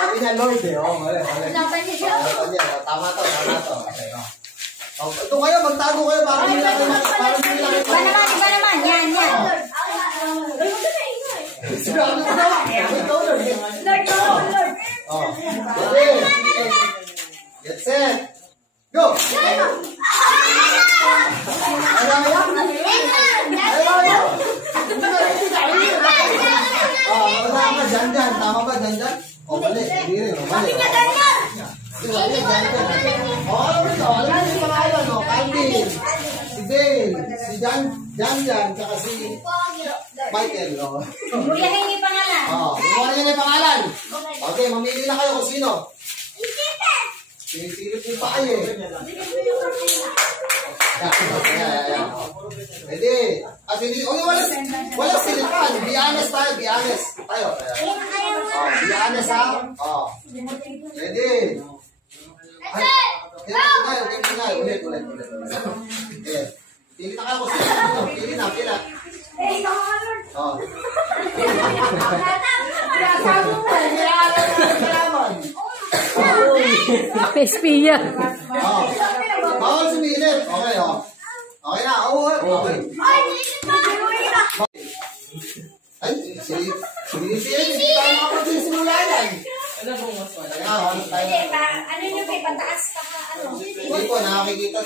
Sabi niya, Lord eh. Oh, mali. Hanapan niya siya. Tama to. Okay, oh. Ito kayo, magtago kayo. Para hindi lang kayo. Iba naman. Yan. Sigurado ko na. Lord. Oh. Get set. Go! Tama ba dyan? O, mali. Hindi rin. Mali. Alam mo yung pangalan, no? Calvin, si Dale, si Jan, saka si Michael, no? Muriyahin yung pangalan. Muriyahin yung pangalan. Okay, mamili na kayo kung sino. Sinisilip yung pa kayo eh. Pwede. At hindi, wala silipan. Be honest tayo, be honest. Tayo. Be honest ha. Pwede. Ulit. Pili na kayo kung sino. Pili na. Espiya. Bawal sumilip. Okay, okay na. Okay. Ay, hindi tayo makapagsisimula yan. Ano nyo kayo, pataas pa ka, ano? Hindi po, nakakikita.